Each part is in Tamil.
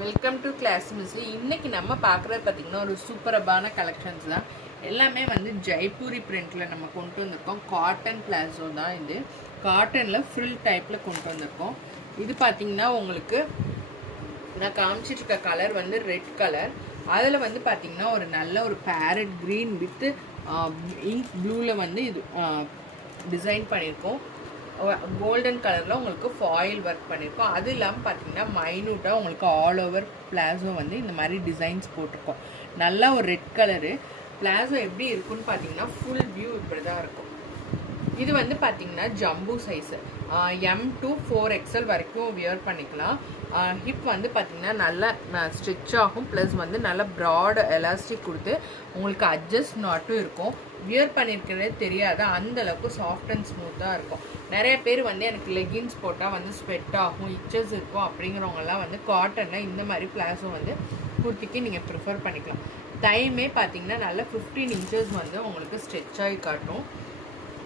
Welcome to class miss. இன்னைக்கு நம்ம பார்க்குறது பார்த்திங்கன்னா ஒரு சூப்பரபான கலெக்ஷன்ஸ் தான். எல்லாமே வந்து ஜெய்ப்பூரி பிரிண்டில் நம்ம கொண்டு வந்திருக்கோம். காட்டன் பிளாசோ தான் இது. காட்டனில் ஃப்ரில் டைப்பில் கொண்டு வந்திருக்கோம். இது பார்த்திங்கன்னா உங்களுக்கு நான் காமிச்சிட்ருக்க கலர் வந்து ரெட் கலர். அதில் வந்து பார்த்திங்கன்னா ஒரு நல்ல ஒரு பேரட் க்ரீன் வித் இங்க் ப்ளூவில் வந்து இது டிசைன் பண்ணியிருக்கோம். கோல்டன் கலரில் உங்களுக்கு ஃபாயில் ஒர்க் பண்ணியிருக்கோம். அது இல்லாமல் பார்த்தீங்கன்னா மைனூட்டாக உங்களுக்கு ஆல் ஓவர் பிளாசோ வந்து இந்த மாதிரி டிசைன்ஸ் போட்டிருக்கோம். நல்லா ஒரு ரெட் கலரு பிளாசோ எப்படி இருக்குன்னு பார்த்தீங்கன்னா ஃபுல் வியூ இப்படி தான் இருக்கும். இது வந்து பார்த்தீங்கன்னா Jambu size M to 4XL வரைக்கும் வியர் பண்ணிக்கலாம். ஹிப் வந்து பார்த்திங்கன்னா நல்லா ஸ்ட்ரெச் ஆகும். ப்ளஸ் வந்து நல்லா ப்ராட் எலாஸ்டிக் கொடுத்து உங்களுக்கு அட்ஜஸ்ட் நாட்டும் இருக்கும். வியர் பண்ணியிருக்கிறதே தெரியாது, அந்தளவுக்கு சாஃப்ட் அண்ட் ஸ்மூத்தாக இருக்கும். நிறைய பேர் வந்து எனக்கு லெகின்ஸ் போட்டால் வந்து ஸ்வெட் ஆகும், இச்சஸ் இருக்கும் அப்படிங்கிறவங்கலாம் வந்து காட்டனில் இந்த மாதிரி பிளாஸோ வந்து குர்த்திக்கு நீங்கள் ப்ரிஃபர் பண்ணிக்கலாம். டைமே பார்த்தீங்கன்னா நல்லா 15 inches வந்து உங்களுக்கு ஸ்ட்ரெச் ஆகி காட்டும்.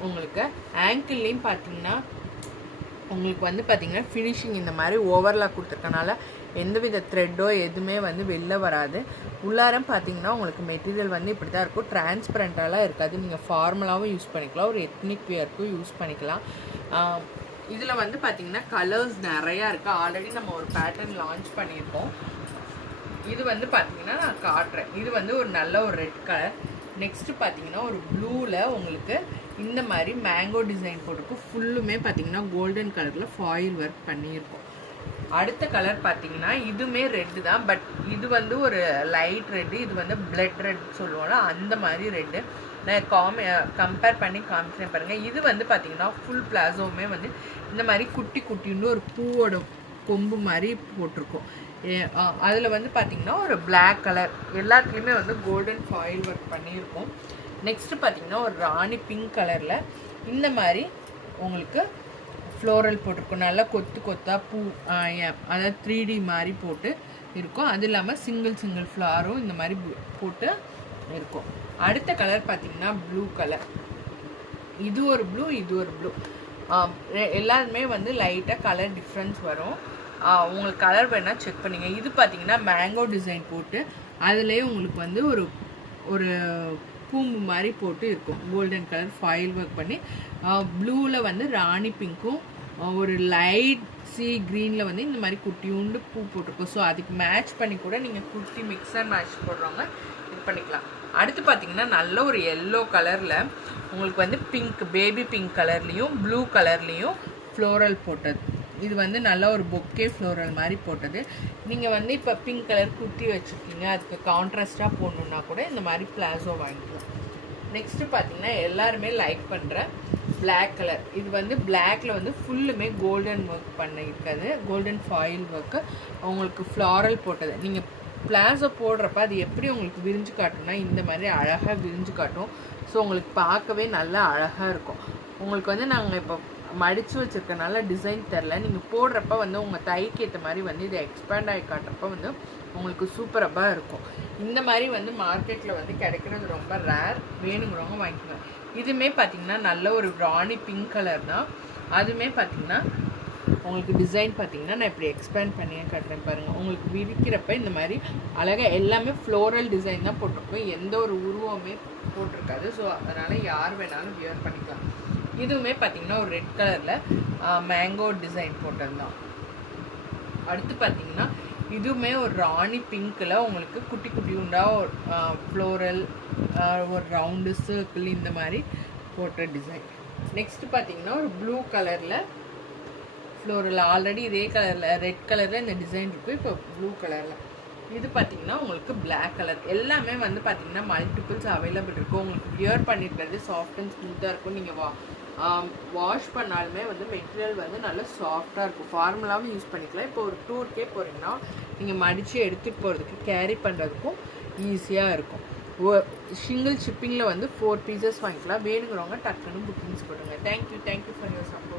உங்களுக்கு ஆங்கிள்லேயும் பார்த்தீங்கன்னா உங்களுக்கு வந்து பார்த்திங்கன்னா ஃபினிஷிங் இந்த மாதிரி ஓவர்லாக் கொடுத்துருக்கனால எந்தவித த்ரெட்டோ எதுவுமே வந்து வெளில வராது. உள்ளாரம் பார்த்தீங்கன்னா உங்களுக்கு மெட்டீரியல் வந்து இப்படி தான் இருக்கும். டிரான்ஸ்பரண்ட்டாலாம் இருக்காது. நீங்கள் ஃபார்மலாகவும் யூஸ் பண்ணிக்கலாம், ஒரு எத்னிக் வியர்க்கும் யூஸ் பண்ணிக்கலாம். இதில் வந்து பார்த்திங்கன்னா கலர்ஸ் நிறையா இருக்குது. ஆல்ரெடி நம்ம ஒரு பேட்டர்ன் லான்ச் பண்ணியிருக்கோம். இது வந்து பார்த்திங்கன்னா நான் காட்டுறேன். இது வந்து ஒரு நல்ல ஒரு ரெட் கலர். நெக்ஸ்ட்டு பார்த்தீங்கன்னா ஒரு ப்ளூவில் உங்களுக்கு இந்த மாதிரி மேங்கோ டிசைன் போட்டிருக்கும். ஃபுல்லுமே பார்த்தீங்கன்னா கோல்டன் கலரில் ஃபாயில் ஒர்க் பண்ணியிருக்கோம். அடுத்த கலர் பார்த்தீங்கன்னா இதுவுமே ரெட்டு தான், பட் இது வந்து ஒரு லைட் ரெட்டு, இது வந்து பிளட் ரெட் சொல்லுவோம்ல அந்த மாதிரி ரெட்டு. நான் கம்பேர் பண்ணி காமிக்கிறேன் பாருங்கள். இது வந்து பார்த்தீங்கன்னா ஃபுல் பிளாசோவுமே வந்து இந்த மாதிரி குட்டி குட்டின்னு ஒரு பூவோட கொம்பு மாதிரி போட்டிருக்கோம். அதில் வந்து பார்த்திங்கன்னா ஒரு பிளாக் கலர் எல்லாத்துலேயுமே வந்து கோல்டன் ஃபாயில் ஒர்க் பண்ணியிருக்கோம். நெக்ஸ்ட்டு பார்த்திங்கன்னா ஒரு ராணி பிங்க் கலரில் இந்த மாதிரி உங்களுக்கு ஃப்ளோரல் போட்டிருக்கும். நல்லா கொத்து கொத்தாக பூ, அதாவது 3D மாதிரி போட்டு இருக்கும். அது இல்லாமல் சிங்கிள் ஃப்ளாரும் இந்த மாதிரி போட்டு இருக்கும். அடுத்த கலர் பார்த்திங்கன்னா ப்ளூ கலர். இது ஒரு ப்ளூ, இது ஒரு ப்ளூ. எல்லாருமே வந்து லைட்டாக கலர் டிஃப்ரென்ஸ் வரும். உங்களுக்கு கலர் வேணால் செக் பண்ணிங்க. இது பார்த்தீங்கன்னா மேங்கோ டிசைன் போட்டு அதுலேயே உங்களுக்கு வந்து ஒரு ஒரு பூம்பு மாதிரி போட்டு இருக்கும். கோல்டன் கலர் ஃபாயில் ஒர்க் பண்ணி ப்ளூவில் வந்து ராணி பிங்க்கும் ஒரு லைட் சி க்ரீனில் வந்து இந்த மாதிரி குட்டியூண்டு பூ போட்டிருக்கும். ஸோ அதுக்கு மேட்ச் பண்ணி கூட நீங்கள் குட்டி மிக்ஸ் அண்ட் மேட்ச் போடுறவங்க இது பண்ணிக்கலாம். அடுத்து பார்த்தீங்கன்னா நல்ல ஒரு எல்லோ கலரில் உங்களுக்கு வந்து பிங்க், பேபி பிங்க் கலர்லேயும் ப்ளூ கலர்லேயும் ஃப்ளோரல் போட்டது. இது வந்து நல்லா ஒரு பொக்கே ஃப்ளோரல் மாதிரி போட்டது. நீங்கள் வந்து இப்போ பிங்க் கலர் குர்த்தி வச்சுருக்கீங்க, அதுக்கு கான்ட்ராஸ்ட்டாக போடணுன்னா கூட இந்த மாதிரி பிளாசோ வாங்கிக்கலாம். நெக்ஸ்ட்டு பார்த்தீங்கன்னா எல்லாருமே லைக் பண்ணுற பிளாக் கலர். இது வந்து பிளாக்ல வந்து ஃபுல்லுமே கோல்டன் ஒர்க் பண்ணியிருக்காது, கோல்டன் ஃபாயில் ஒர்க்கு உங்களுக்கு ஃப்ளாரல் போட்டது. நீங்கள் பிளாசோ போடுறப்ப அது எப்படி உங்களுக்கு விரிஞ்சு காட்டும்னா இந்த மாதிரி அழகாக விரிஞ்சு காட்டும். ஸோ உங்களுக்கு பார்க்கவே நல்லா அழகாக இருக்கும். உங்களுக்கு வந்து நாங்கள் இப்போ மடித்து வச்சுருக்கனால டிசைன் தெரில, நீங்கள் போடுறப்ப வந்து உங்கள் தைக்கு ஏற்ற மாதிரி வந்து இதை எக்ஸ்பேண்ட் ஆகி காட்டுறப்ப வந்து உங்களுக்கு சூப்பராக இருக்கும். இந்த மாதிரி வந்து மார்க்கெட்டில் வந்து கிடைக்கிறது ரொம்ப ரேர். வேணுங்கிறவங்க வாங்கிக்கோங்க. இதுவுமே பார்த்திங்கன்னா நல்ல ஒரு ராணி பிங்க் கலர் தான். அதுவுமே பார்த்திங்கன்னா உங்களுக்கு டிசைன் பார்த்திங்கன்னா நான் இப்படி எக்ஸ்பேண்ட் பண்ணியே காட்டுறேன் பாருங்கள். உங்களுக்கு விரிக்கிறப்ப இந்த மாதிரி அழகாக எல்லாமே ஃப்ளோரல் டிசைன் தான் போட்டிருக்கோம். எந்த ஒரு உருவமே போட்டிருக்காது. ஸோ அதனால் யார் வேணாலும் வியர் பண்ணிக்கலாம். இதுவுமே பார்த்திங்கன்னா ஒரு ரெட் கலரில் மேங்கோ டிசைன் போட்டது தான். அடுத்து பார்த்திங்கன்னா இதுவுமே ஒரு ராணி பிங்க்கில் உங்களுக்கு குட்டி குட்டி உண்டா ஒரு ஃப்ளோரல் ஒரு ரவுண்டு சர்க்கிள் இந்த மாதிரி போட்ட டிசைன். நெக்ஸ்ட்டு பார்த்திங்கன்னா ஒரு ப்ளூ கலரில் ஃப்ளோரல். ஆல்ரெடி இதே கலரில் ரெட் கலரில் இந்த டிசைன் இருக்கும், இப்போ ப்ளூ கலரில். இது பார்த்திங்கன்னா உங்களுக்கு பிளாக் கலர். எல்லாமே வந்து பார்த்திங்கன்னா மல்டிபிள்ஸ் அவைலபிள் இருக்கும். உங்களுக்கு வியர் பண்ணியிருக்கிறது சாஃப்ட் அண்ட் ஸ்மூத்தாக இருக்கும். நீங்கள் வாஷ் பண்ணாலுமே வந்து மெட்டீரியல் வந்து நல்லா சாஃப்டாக இருக்கும். ஃபார்மலாகவும் யூஸ் பண்ணிக்கலாம். இப்போ ஒரு டூர்க்கே போகிறீங்கன்னா நீங்கள் மடித்து எடுத்துகிட்டு போகிறதுக்கு கேரி பண்ணுறதுக்கும் ஈஸியாக இருக்கும். சிங்கிள் ஷிப்பிங்கில் வந்து 4 pieces வாங்கிக்கலாம். வேணுங்கிறவங்க டக்குன்னு புக்கிங்ஸ் போடுங்க. Thank you for your support.